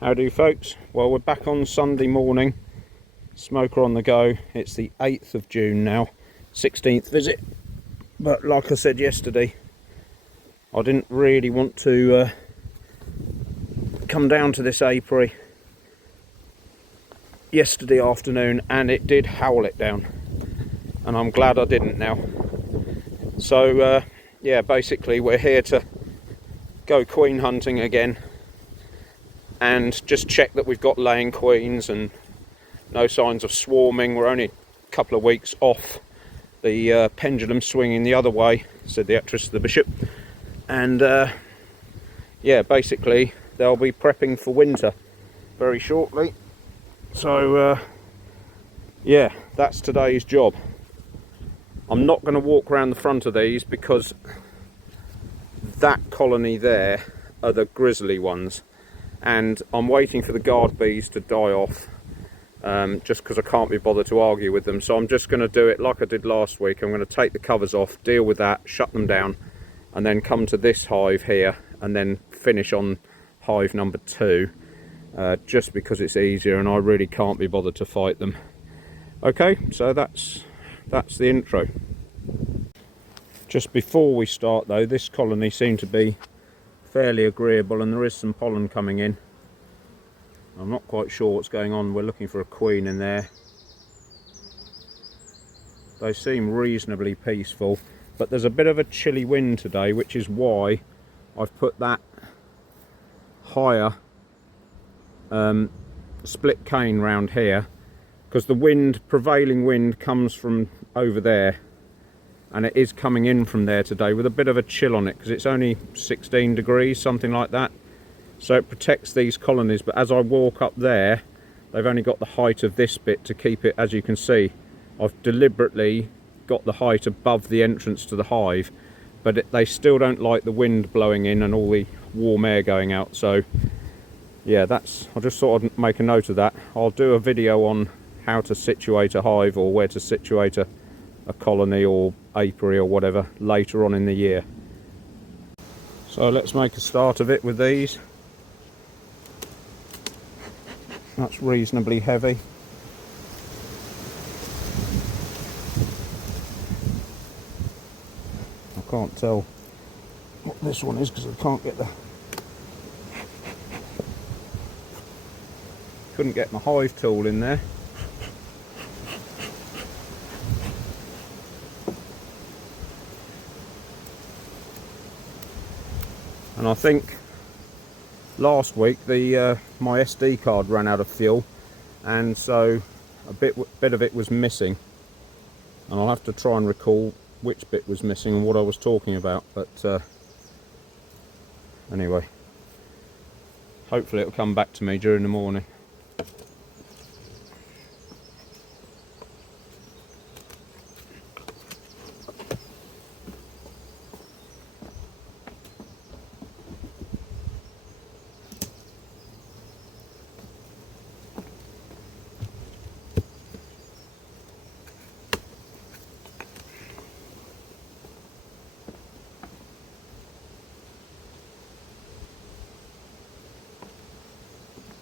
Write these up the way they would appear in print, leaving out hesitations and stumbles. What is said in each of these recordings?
How do folks? Well, we're back on Sunday morning, smoker on the go. It's the 8th of June now, 16th visit, but like I said yesterday, I didn't really want to come down to this apiary yesterday afternoon, and it did howl it down, and I'm glad I didn't now. So yeah, basically we're here to go queen hunting again and just check that we've got laying queens and no signs of swarming. We're only a couple of weeks off the pendulum swinging the other way, said the actress to the bishop, and yeah, basically they'll be prepping for winter very shortly. So yeah, that's today's job. I'm not going to walk around the front of these because that colony there are the grizzly ones, and I'm waiting for the guard bees to die off, just because I can't be bothered to argue with them. So I'm just going to do it like I did last week. I'm going to take the covers off, deal with that, shut them down, and then come to this hive here and then finish on hive number 2, just because it's easier and I really can't be bothered to fight them. Okay, so that's the intro. Just before we start though, this colony seemed to be fairly agreeable and there is some pollen coming in. I'm not quite sure what's going on. We're looking for a queen in there. They seem reasonably peaceful, but there's a bit of a chilly wind today, which is why I've put that higher split cane round here, because the prevailing wind comes from over there, and it is coming in from there today with a bit of a chill on it because it's only 16 degrees, something like that. So it protects these colonies, but as I walk up there, they've only got the height of this bit to keep it. As you can see, I've deliberately got the height above the entrance to the hive, but they still don't like the wind blowing in and all the warm air going out. So yeah, I just thought I'd make a note of that. I'll do a video on how to situate a hive or where to situate a colony or apiary or whatever later on in the year. So let's make a start of it with these. That's reasonably heavy. I can't tell what this one is because I can't get couldn't get my hive tool in there. And I think last week my SD card ran out of fuel, and so a bit of it was missing, and I'll have to try and recall which bit was missing and what I was talking about. But anyway, hopefully it'll come back to me during the morning.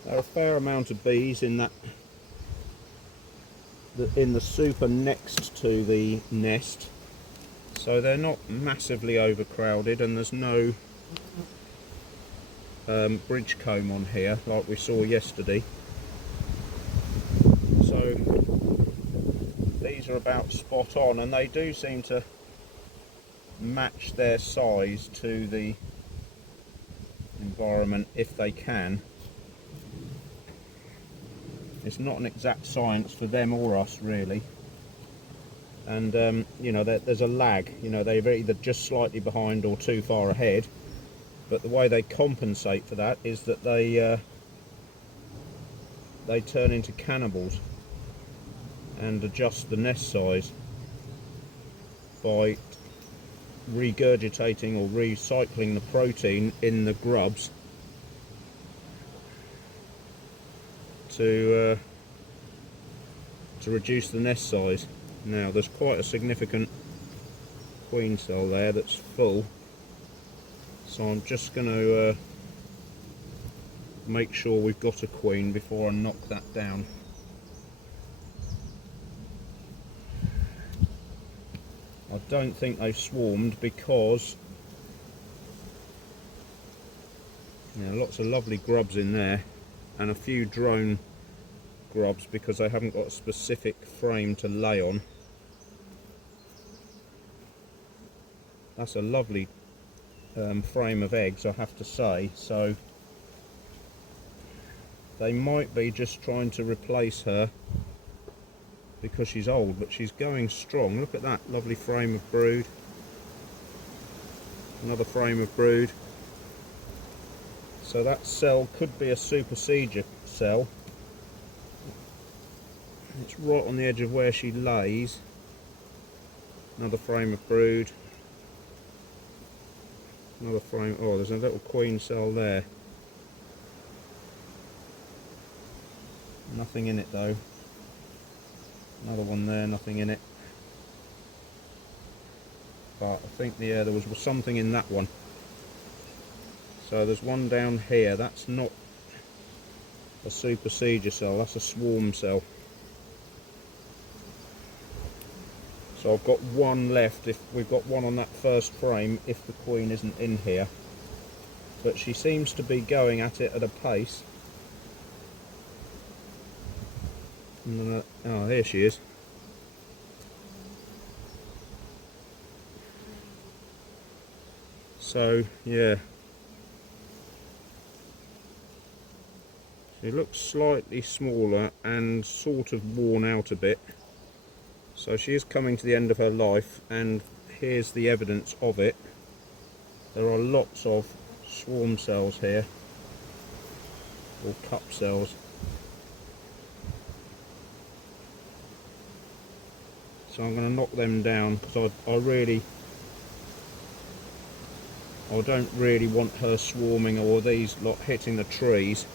There are a fair amount of bees in the super next to the nest, so they're not massively overcrowded, and there's no bridge comb on here like we saw yesterday. So these are about spot on, and they do seem to match their size to the environment if they can. It's not an exact science for them or us really, and you know, there's a lag. You know, they're either just slightly behind or too far ahead, but the way they compensate for that is that they turn into cannibals and adjust the nest size by regurgitating or recycling the protein in the grubs to reduce the nest size. Now there's quite a significant queen cell there that's full, so I'm just going to make sure we've got a queen before I knock that down. I don't think they've swarmed because lots of lovely grubs in there, and a few drone grubs because they haven't got a specific frame to lay on. That's a lovely frame of eggs, I have to say, so they might be just trying to replace her because she's old, but she's going strong. Look at that lovely frame of brood. Another frame of brood. So that cell could be a supersedure cell. It's right on the edge of where she lays. Another frame of brood. Another frame. Oh, there's a little queen cell there. Nothing in it though. Another one there, nothing in it. But I think there was something in that one. So there's one down here. That's not a supersedure cell, that's a swarm cell. So I've got one left. If we've got one on that first frame, if the queen isn't in here. But she seems to be going at it at a pace. Oh, here she is. So, yeah. She looks slightly smaller and sort of worn out a bit. So she is coming to the end of her life, and here's the evidence of it. There are lots of swarm cells here, or cup cells. So I'm going to knock them down because I don't really want her swarming or these lot hitting the trees.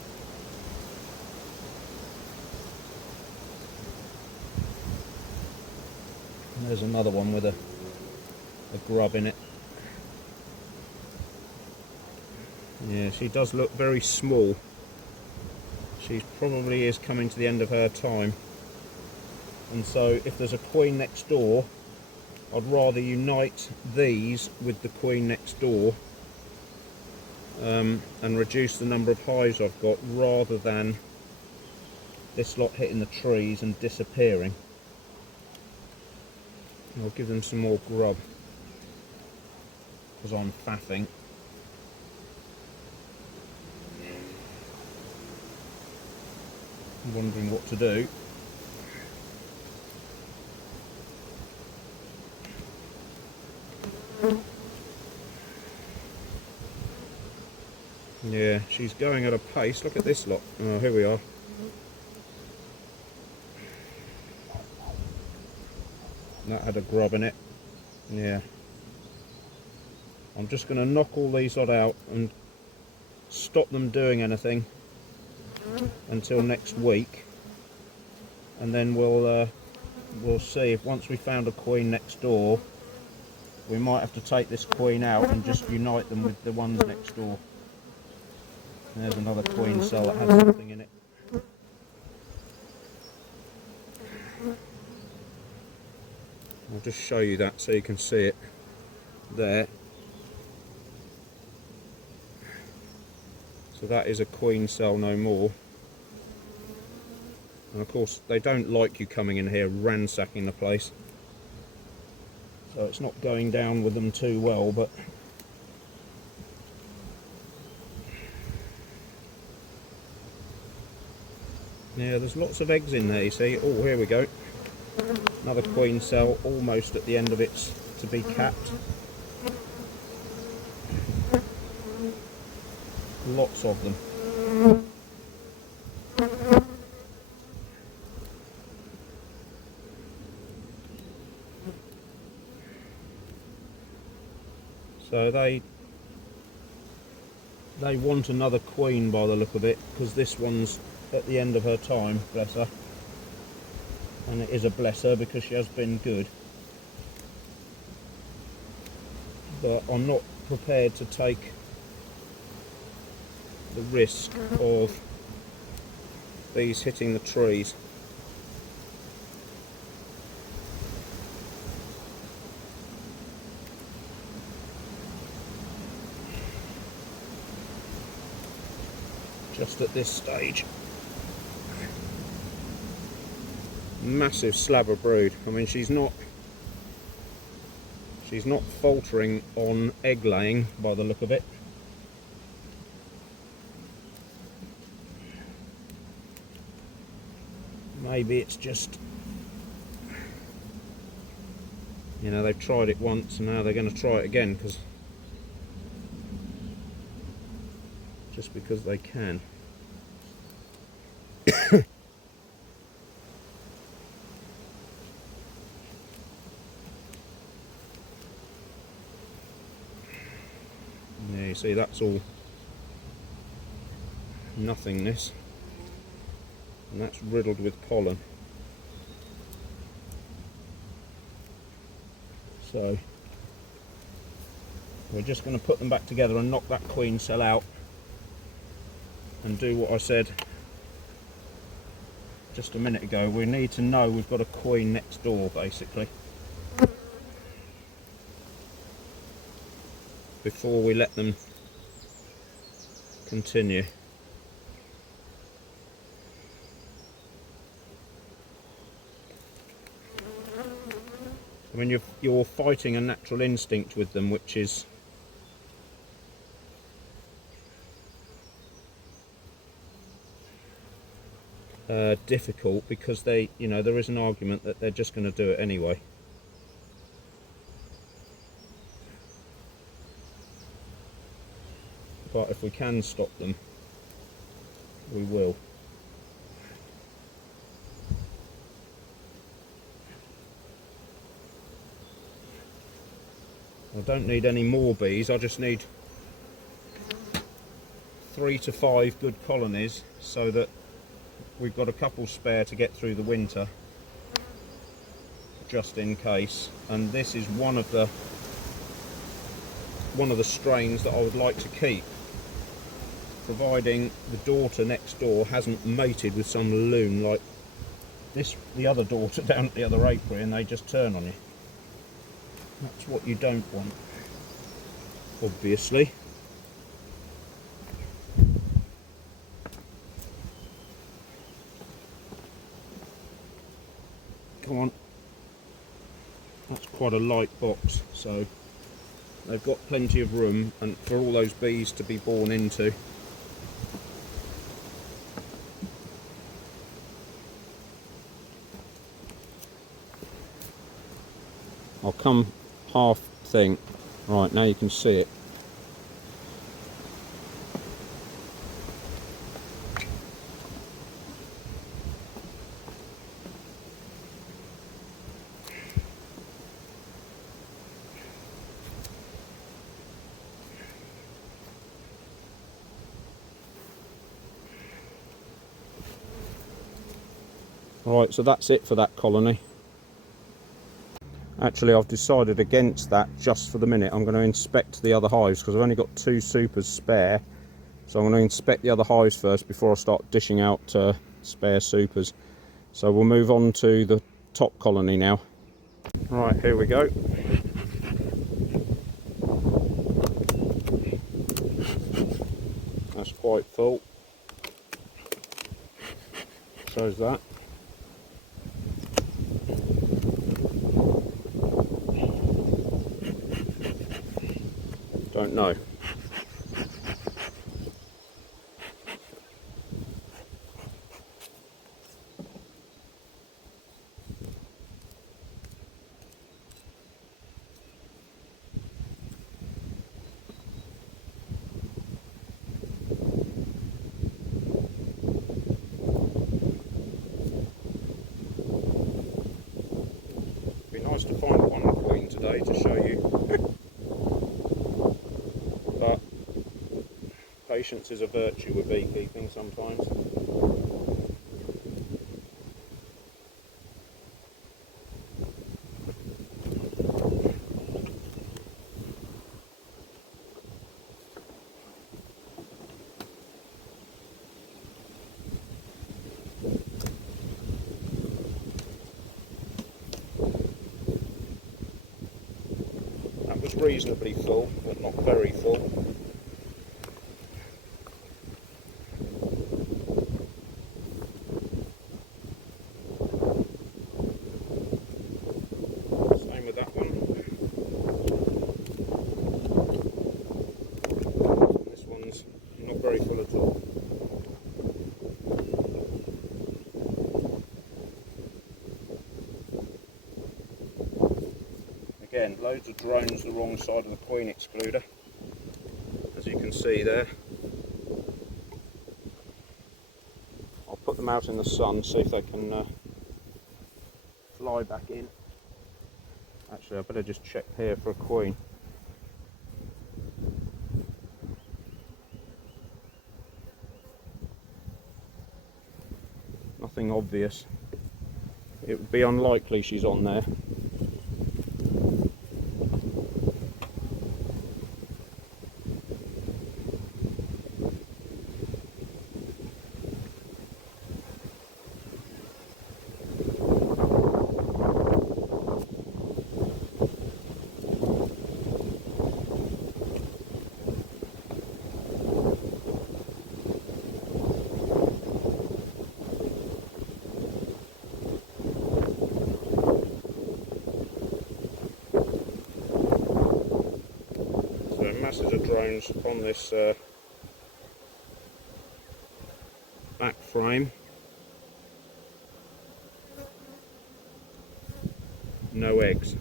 And there's another one with a grub in it. Yeah, she does look very small. She probably is coming to the end of her time. And so if there's a queen next door, I'd rather unite these with the queen next door and reduce the number of hives I've got, rather than this lot hitting the trees and disappearing. I'll give them some more grub because I'm faffing. I'm wondering what to do. Yeah, she's going at a pace. Look at this lot. Oh, here we are. That had a grub in it. Yeah. I'm just going to knock all these lot out and stop them doing anything until next week, and then we'll see if once we found a queen next door, we might have to take this queen out and just unite them with the ones next door. And there's another queen cell that has something in it. I'll just show you that so you can see it there. So that is a queen cell no more. And of course they don't like you coming in here ransacking the place. So it's not going down with them too well, but yeah, there's lots of eggs in there, you see. Oh, here we go. Another queen cell almost at the end of its to be capped. Lots of them. So they want another queen by the look of it, because this one's at the end of her time, bless her. And it is a blesser because she has been good. But I'm not prepared to take the risk of bees hitting the trees. Just at this stage. Massive slab of brood. I mean, she's not faltering on egg laying by the look of it. Maybe it's just, you know, they've tried it once and now they're going to try it again just because they can. Yeah, you see, that's all nothingness, and that's riddled with pollen. So we're just going to put them back together and knock that queen cell out and do what I said just a minute ago. We need to know we've got a queen next door, basically, before we let them continue. I mean, you're fighting a natural instinct with them, which is difficult, because they, you know, there is an argument that they're just going to do it anyway. But if we can stop them, we will. I don't need any more bees, I just need 3 to 5 good colonies so that we've got a couple spare to get through the winter, just in case. And this is one of the strains that I would like to keep, providing the daughter next door hasn't mated with some loon like this, the other daughter down at the other apiary, and they just turn on you. That's what you don't want, obviously. Come on. That's quite a light box, so they've got plenty of room and for all those bees to be born into. I'll come half thing. Right, now you can see it. Right, so that's it for that colony. Actually, I've decided against that just for the minute. I'm going to inspect the other hives because I've only got 2 supers spare. So I'm going to inspect the other hives first before I start dishing out spare supers. So we'll move on to the top colony now. Right, here we go. That's quite full. Shows that. Don't know. Be nice to find one queen today to show you. But patience is a virtue with beekeeping sometimes. was reasonably full, but not very full. Same with that one. This one's not very full at all. Again, loads of drones the wrong side of the queen excluder, as you can see there. I'll put them out in the sun, see if they can fly back in. Actually, I better just check here for a queen. Nothing obvious. It would be unlikely she's on there. Masses of drones on this back frame. No eggs.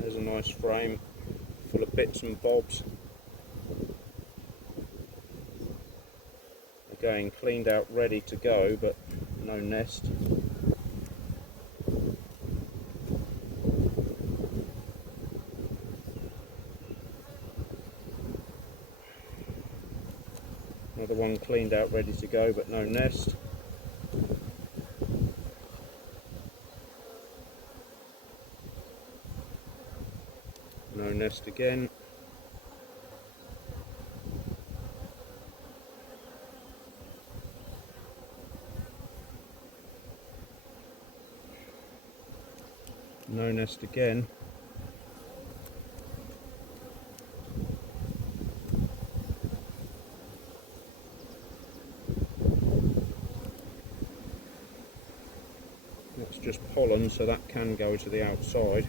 There's a nice frame full of bits and bobs. Again, cleaned out, ready to go, but no nest. Another one cleaned out, ready to go, but no nest. No nest again. No nest again. That's just pollen, so that can go to the outside.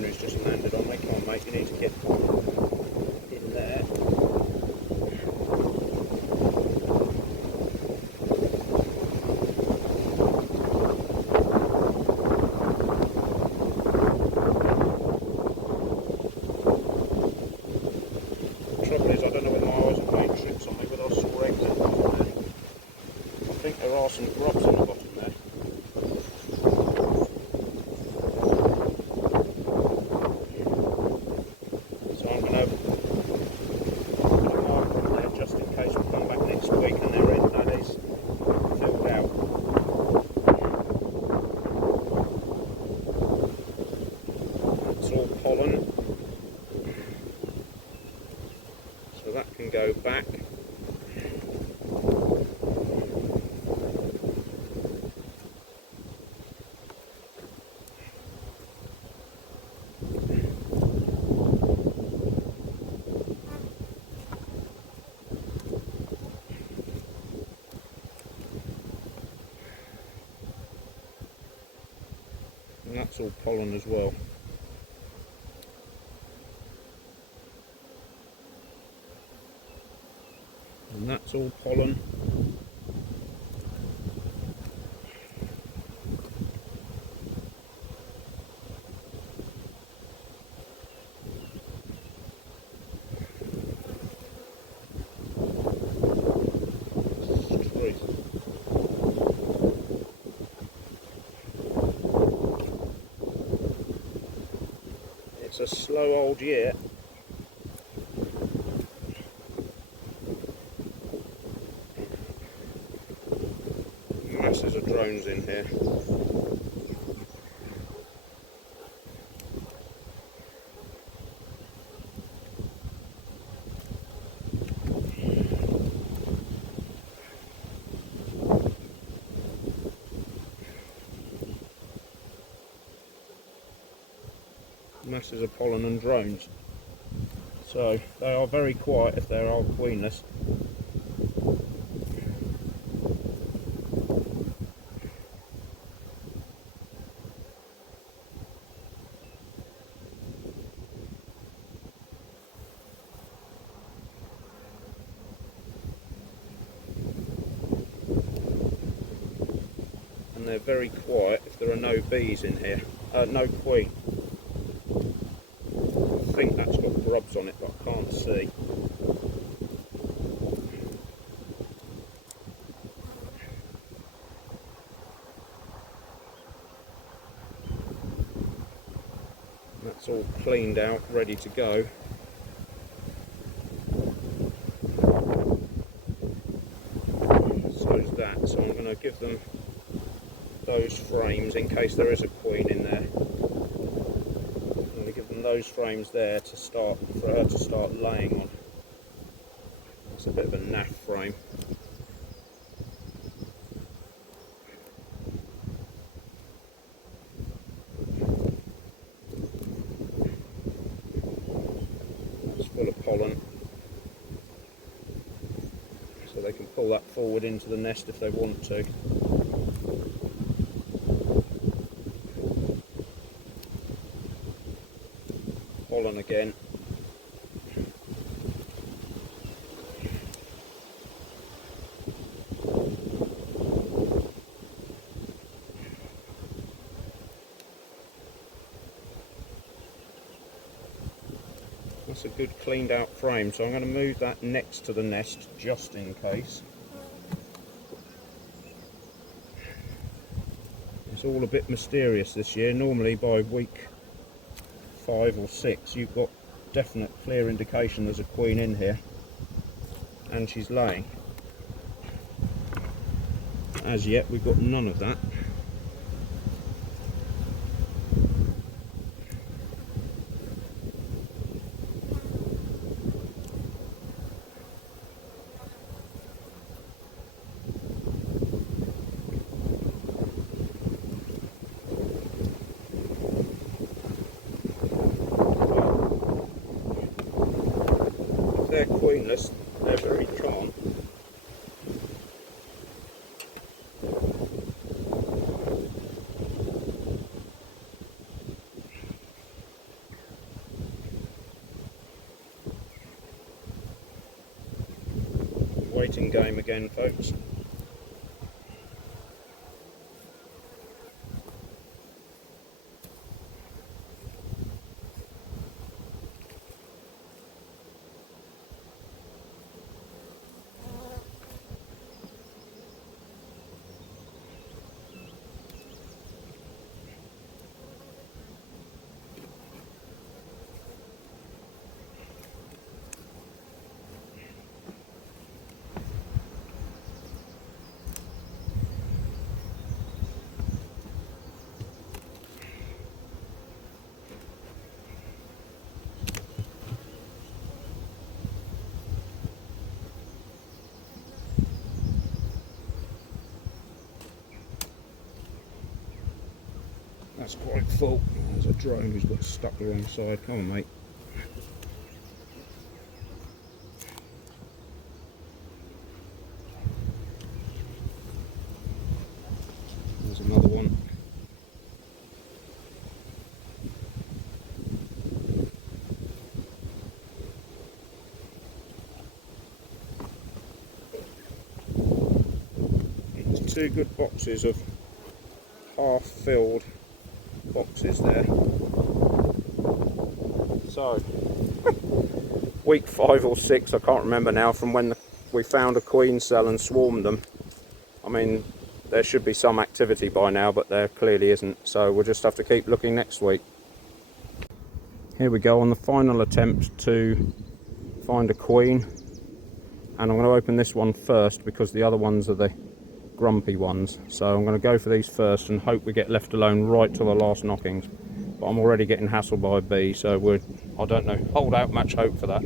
Who's just landed on me. Come on, mate, you need to get in there. The trouble is, I don't know whether my eyes are playing tricks on me, but I saw eggs at the bottom there. I think there are some grubs in the bottom there. Pollen, so that can go back. And that's all pollen as well. And that's all pollen. It's a slow old year. Masses of drones in here. Masses of pollen and drones. So they are very quiet if they are queenless. And they're very quiet if there are no bees in here, no queen. I think that's got grubs on it, but I can't see. That's all cleaned out, ready to go. So is that. So I'm going to give them those frames in case there is a queen in there. I'm going to give them those frames there to start, for her to start laying on. It's a bit of a naff frame. It's full of pollen, so they can pull that forward into the nest if they want to. Pollen again. That's a good cleaned out frame, so I'm going to move that next to the nest just in case. It's all a bit mysterious this year. Normally by week 5 or 6 you've got definite clear indication there's a queen in here and she's laying. As yet we've got none of that. They're queenless, they're very calm. Waiting game again, folks. That's quite full. There's a drone who's got stuck the wrong side. Come on, mate. There's another one. There's 2 good boxes of half-filled boxes there. So, week 5 or 6, I can't remember now, from when we found a queen cell and swarmed them. I mean, there should be some activity by now, but there clearly isn't. So we'll just have to keep looking next week. Here we go on the final attempt to find a queen, and I'm going to open this one first because the other ones are the grumpy ones. So I'm going to go for these first and hope we get left alone right till the last knockings. But I'm already getting hassled by a bee, so I don't know, hold out much hope for that.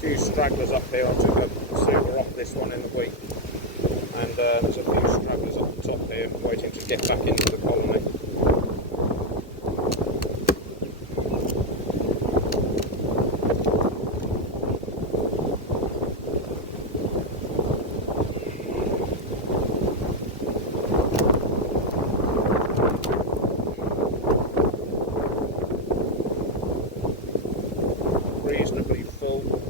Few stragglers up here. I took a super off this one in the week, and there's a few stragglers up the top here waiting to get back into the colony. Reasonably full.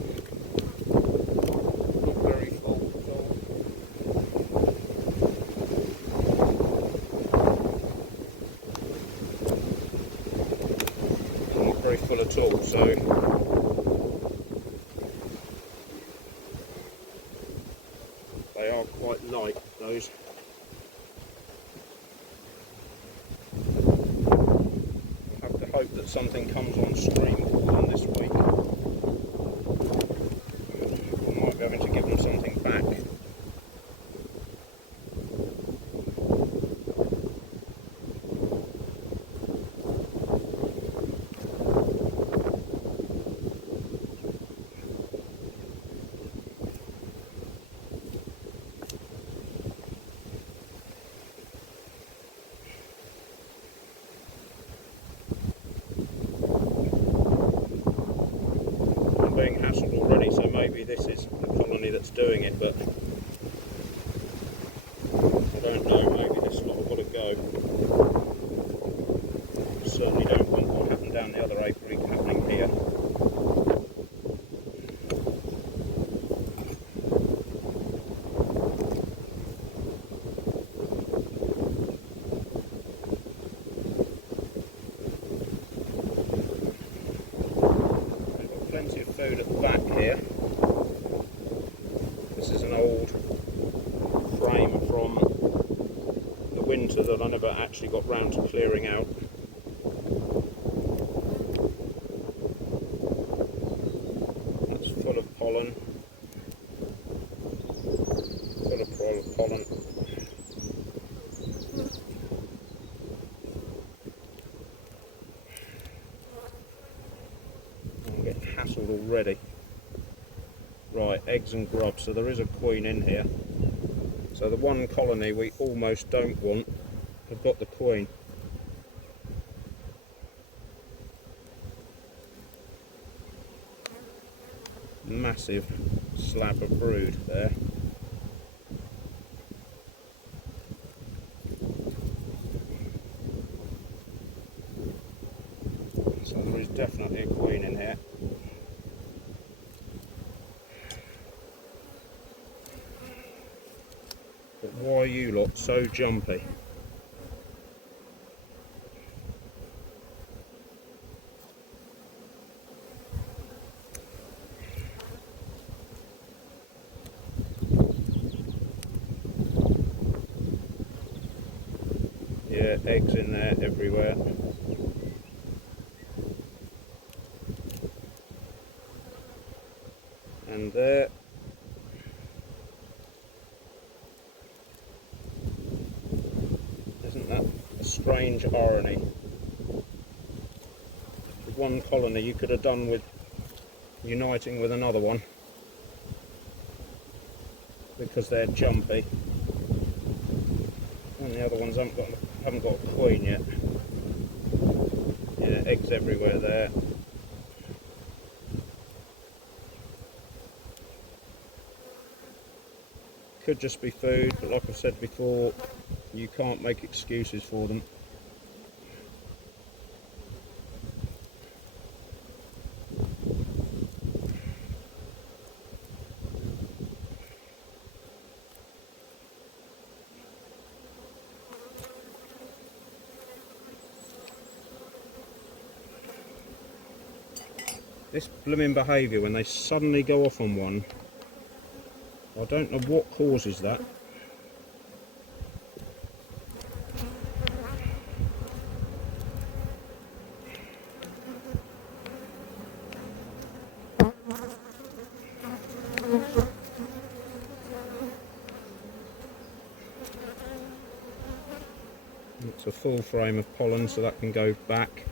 Very full at all, so they are quite light, those. I have to hope that something comes on stream for them this week. I might be having to give them something back. Being hassled already, so maybe this is the colony that's doing it, but I don't know, maybe this lot have got to go. Certainly don't want what happened down the other apiary happening here. Plenty of food at the back here. This is an old frame from the winter that I never actually got round to clearing out. That's full of pollen. Full of pollen. I'm getting hassled already. Right, eggs and grubs, so there is a queen in here. So the one colony we almost don't want have got the queen. Massive slab of brood there. So there is definitely a queen in here. But why are you lot so jumpy? Yeah, eggs in there everywhere. And there. Isn't that a strange irony? The one colony you could have done with uniting with another one because they're jumpy, and the other ones haven't got a queen yet. Yeah, eggs everywhere there. Could just be food, but like I've said before, you can't make excuses for them. This blooming behaviour when they suddenly go off on one, I don't know what causes that. It's a full frame of pollen, so that can go back.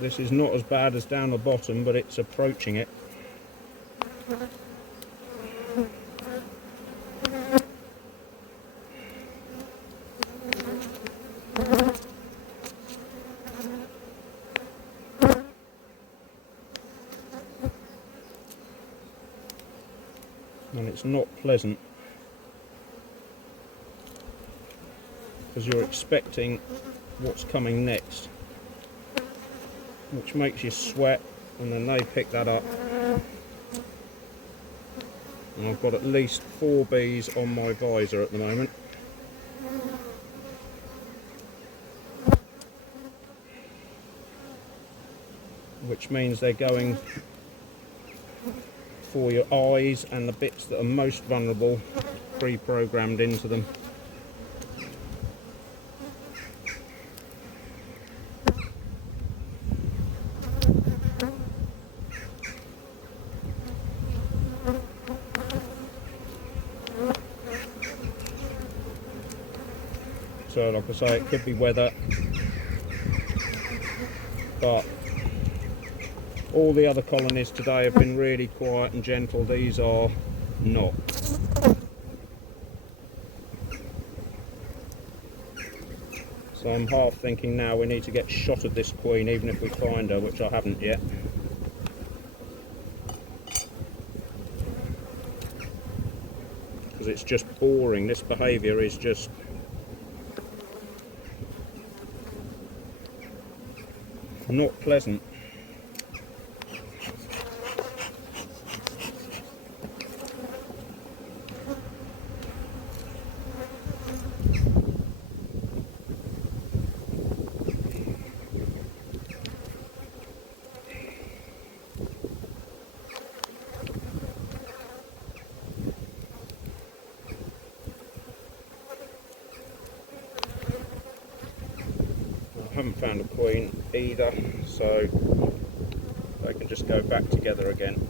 This is not as bad as down the bottom, but it's approaching it. And it's not pleasant, because you're expecting what's coming next, which makes you sweat, and then they pick that up. And I've got at least 4 bees on my visor at the moment. Which means they're going for your eyes and the bits that are most vulnerable, pre-programmed into them. So like I say, it could be weather, but all the other colonies today have been really quiet and gentle. These are not. So I'm half thinking now we need to get shot at this queen, even if we find her, which I haven't yet. Because it's just boring. This behaviour is just... not pleasant. I haven't found a queen either, so they can just go back together again.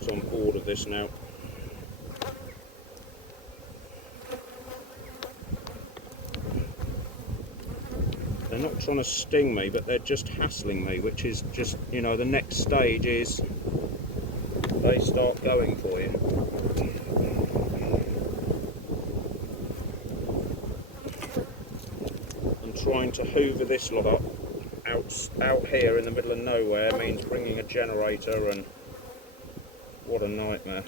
So I'm bored of this now. They're not trying to sting me, but they're just hassling me, which is just, you know, the next stage is they start going for you. Trying to hoover this lot up out here in the middle of nowhere means bringing a generator, and what a nightmare.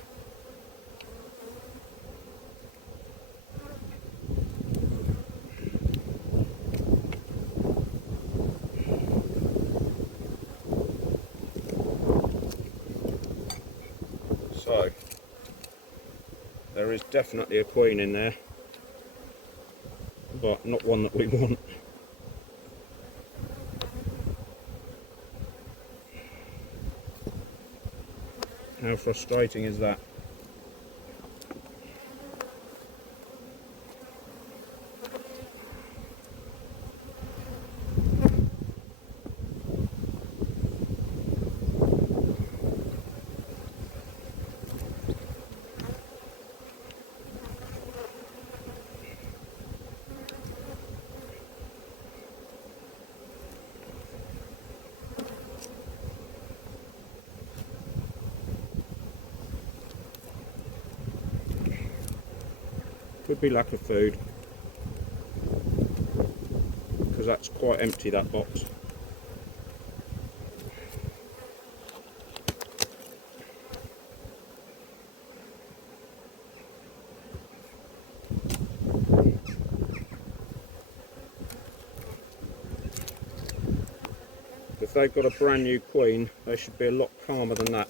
So there is definitely a queen in there, but not one that we want. How frustrating is that? Could be lack of food, because that's quite empty, that box. If they've got a brand new queen, they should be a lot calmer than that.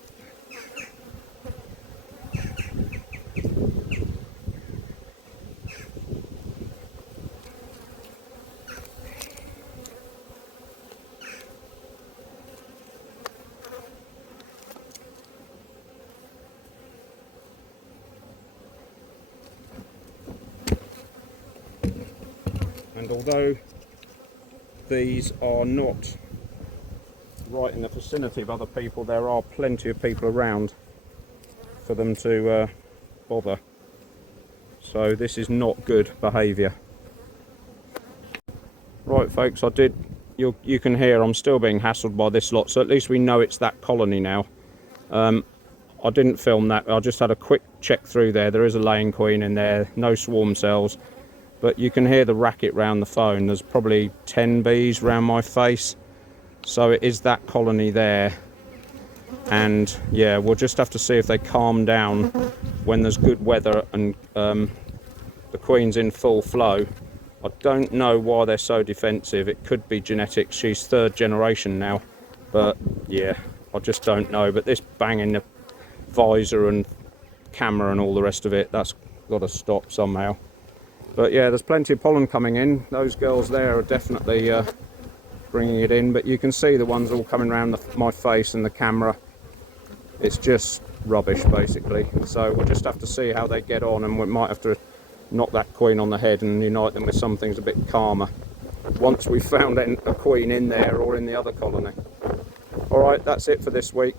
And although these are not right in the vicinity of other people, there are plenty of people around for them to bother. So this is not good behaviour. Right folks, you can hear I'm still being hassled by this lot, so at least we know it's that colony now. I didn't film that, I just had a quick check through there. There is a laying queen in there, no swarm cells, but you can hear the racket round the phone. There's probably 10 bees round my face, so it is that colony there. And yeah, we'll just have to see if they calm down when there's good weather and the queen's in full flow. I don't know why they're so defensive. It could be genetics. She's 3rd generation now, but yeah, I just don't know. But this banging the visor and camera and all the rest of it, that's got to stop somehow. But yeah, there's plenty of pollen coming in. Those girls there are definitely bringing it in, but you can see the ones all coming around my face and the camera. It's just rubbish basically. So we'll just have to see how they get on, and we might have to knock that queen on the head and unite them with something that's a bit calmer once we've found a queen in there or in the other colony. Alright, that's it for this week.